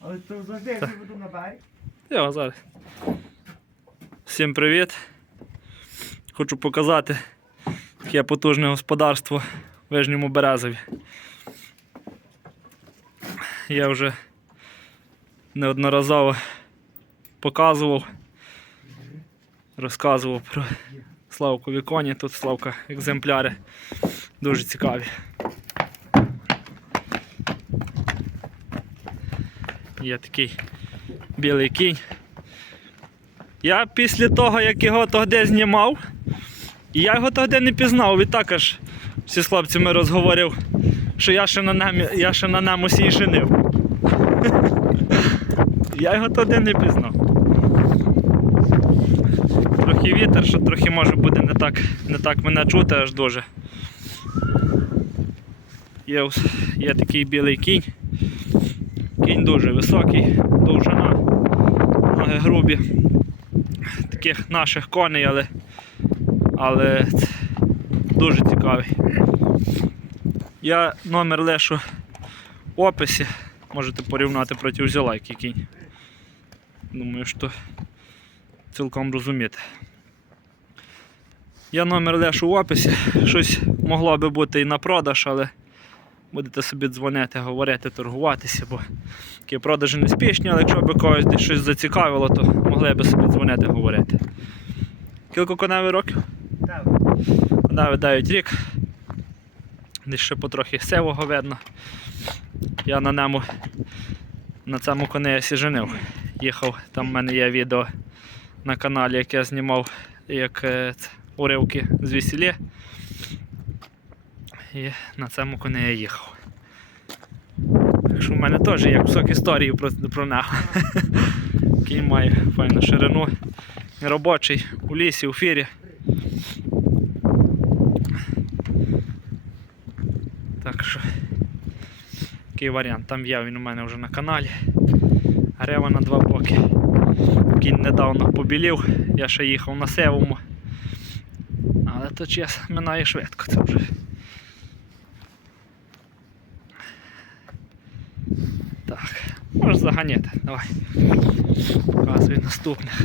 Але то завжди я веду на. Я зараз. Всім привіт. Хочу показати таке потужне господарство в Вижньому Березові. Я вже неодноразово показував, розказував про Славкові коні. Тут Славка екземпляри дуже цікаві. Є такий білий кінь. Я після того, як його тогде знімав, і я його тогде не пізнав. І також всі з хлопцями розговорив, що я ще на ньому, я ще на ньому сій женив. Я його тоді не пізнав. Трохи вітер, що трохи може буде не так, не так мене чути аж дуже. Є, є такий білий кінь. Кінь дуже високий, довжина, ноги грубі. Таких наших коней, але, але дуже цікавий. Я номер лишу в описі. Можете порівняти проти взялайки кінь. Думаю, що цілком розумієте. Я номер лишу в описі. Щось могло би бути і на продаж, але будете собі дзвонити, говорити, торгуватися, бо такі продажі не спішні, але якщо б когось десь щось зацікавило, то могли б собі дзвонити, говорити. Кілько коневий років? Так. Коневий 9 рік. Десь ще потрохи сивого видно. Я на ньому на цьому коні я женив. Їхав, там в мене є відео на каналі, яке я знімав як е, уривки з весілля. І на цьому коні я їхав. Так що в мене теж є кусок історії про, про нього. Кінь має файну ширину. Робочий у лісі, у фірі. Так що такий варіант. Там є він у мене вже на каналі. Грева на два боки. Кінь недавно побілів, я ще їхав на севому. Але то час минає швидко це вже. Так, можеш заганяти, давай. Показуй наступних.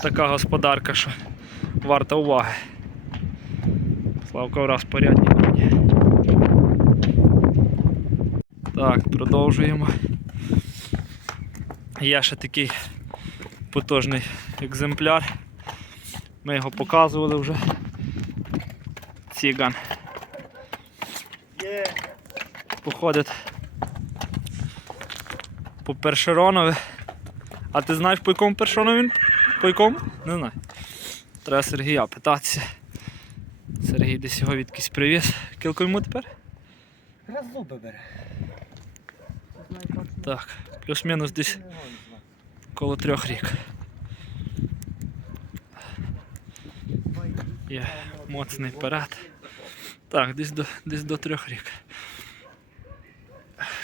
Така господарка, що варта уваги. Славка враз порядні коні. Так, продовжуємо. Є ще такий потужний екземпляр. Ми його показували вже. Ціган. Походить по першеронові. А ти знаєш по якому першерону він? По якому? Не знаю. Треба Сергія питатися. Сергій десь його відкись привіз. Кілько йому тепер? Раз зуби бере. Так, плюс-мінус десь коло трьох рік. Є моцний перед. Так, десь до, десь до трьох рік.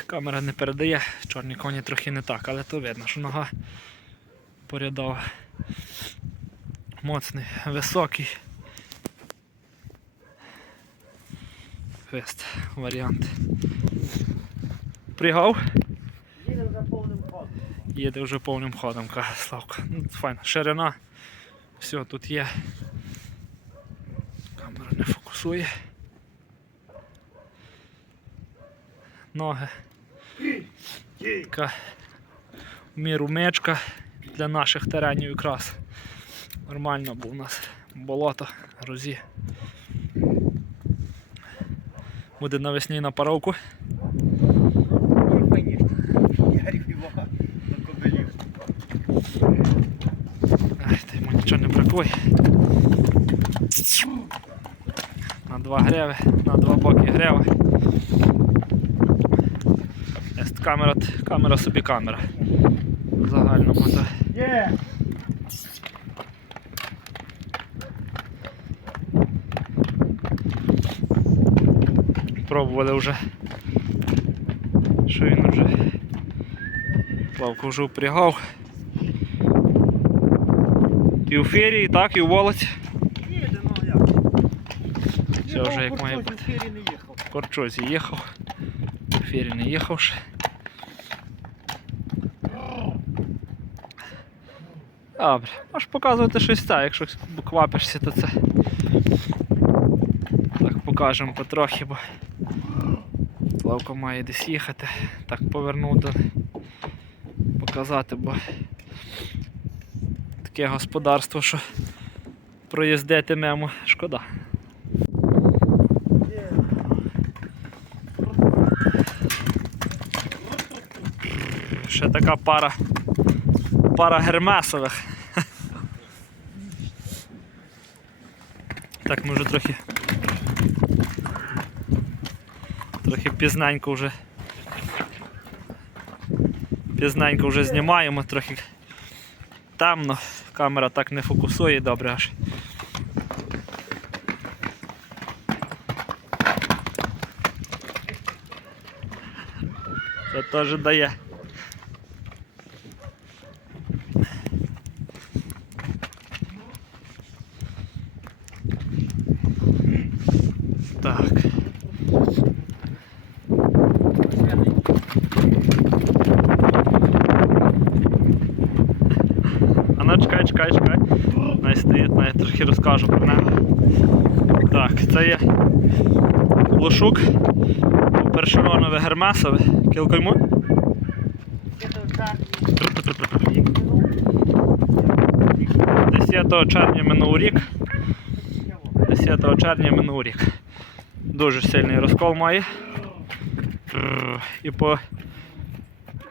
Камера не передає, чорні коні трохи не так, але то видно, що нога порядова. Моцний, високий. Хвест, варіант. Пригав? Їде вже повним ходом. Їде вже повним ходом, каже Славка. Ну, файна. Ширина. Все тут є. Камера не фокусує. Ноги. Така в міру мечка для наших теренів якраз. Нормально, бо у нас болото, грозі. Буде навесні на паровку. Ай, та йому нічого не бракує. На два греви, на два боки греви. Камера, камера собі камера. В загальному то. Пробували вже. Що він вже. Плавку вже впрягав. І у фері, і так, і у волоці. Їде, ну як. Все вже як має бути. їхав. В Корчозі їхав. ефірі не їхав ще. Добре, можеш показувати щось так, якщо квапишся, то це. Так покажемо потрохи, бо Славко має десь їхати. Так повернути, показати, бо таке господарство, що проїздити мимо шкода. Ще така пара пара гермесових. Так, ми вже трохи. Трохи пізненько вже. Пізненько вже знімаємо, трохи темно, камера так не фокусує добре аж. Це теж дає. Так. А ну чекай, чекай. Най стоїть, най трохи розкажу про нього. Так, це є лошук першеронове гермесове. Кілко йому? Десятого червня минув рік. 10 червня минув рік. Дуже сильний розкол має. І по,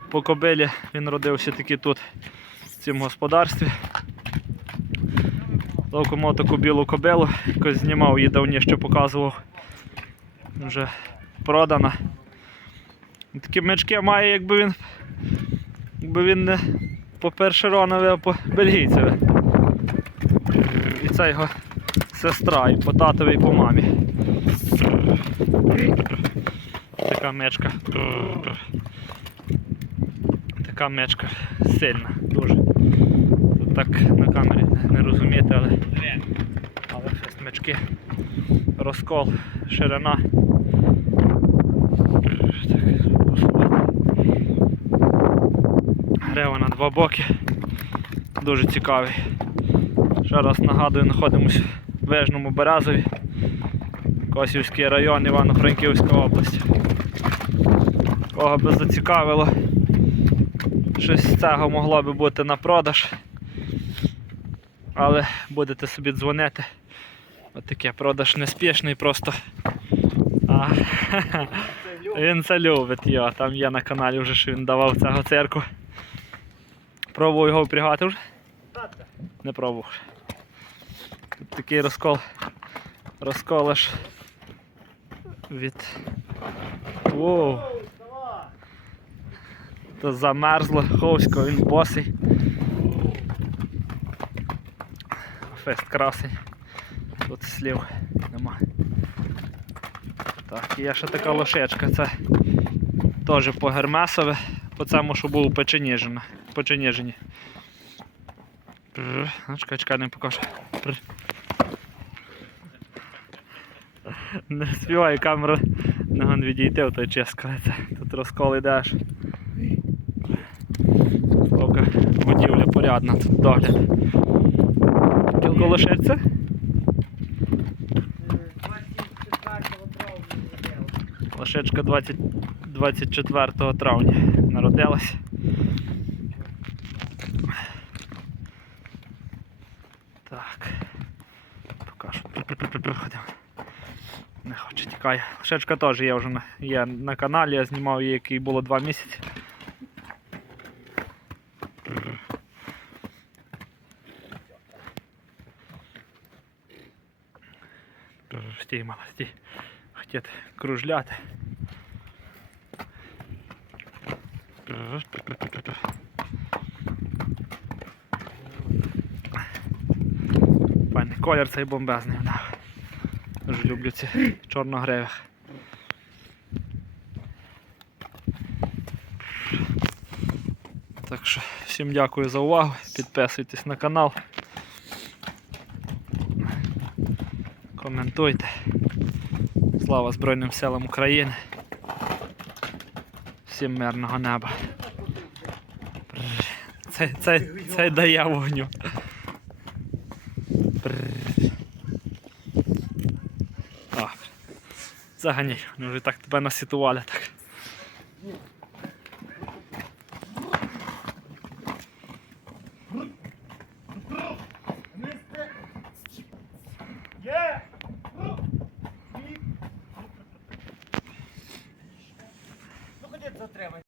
по кобилі він родився таки тут, в цьому господарстві. Толком таку білу кобилу, якось знімав її давніше показував. Вже продана. Такі мечки має, якби він якби він не по першеронове, а по бельгійцеве. І це його сестра і по татові, і по мамі. Така мечка. Така мечка сильна, дуже. Так на камері не розумієте, але, але щось мечки. Розкол, ширина. Грева на два боки. Дуже цікавий. Ще раз нагадую, знаходимося в Вежному Березові, Косівський район, Івано-Франківська область. Кого би зацікавило, щось з цього могло би бути на продаж. Але будете собі дзвонити. Отаке продаж неспішний просто. А, він це любить, йо. там є на каналі вже, що він давав цього цирку. Пробував його впрягати вже? Не пробував. Тут такий розкол. Розкол аж від. Воу. То замерзло ховсько, він босий. Фест красень. Тут слів нема. Так, є ще така лошечка, це теж по гермесове, по цьому, що був печеніжена. Печеніжені. Ну, чекай, чекай, не покажу. Прр. Не співаю камеру не гон відійти в той час, коли це тут розкол йдеш. Поки будівля порядна, тут догляд. Кілко лошерця? 24 травня зробив. Лошечка 20, 24 травня народилась. Так. Покажу. Ходимо. Не хоче, тікає. Лошечка теж є вже на, є на каналі, я знімав її, який було 2 місяці. Мала, стій. Хотіти кружляти. Пані колір цей бомбезний. да. Дуже люблю ці чорногривих. Так що всім дякую за увагу. Підписуйтесь на канал. Коментуйте. Слава Збройним силам України. Всім мирного неба. Це, це, це дає вогню. Заганяй, ну вже так тебе насітували так.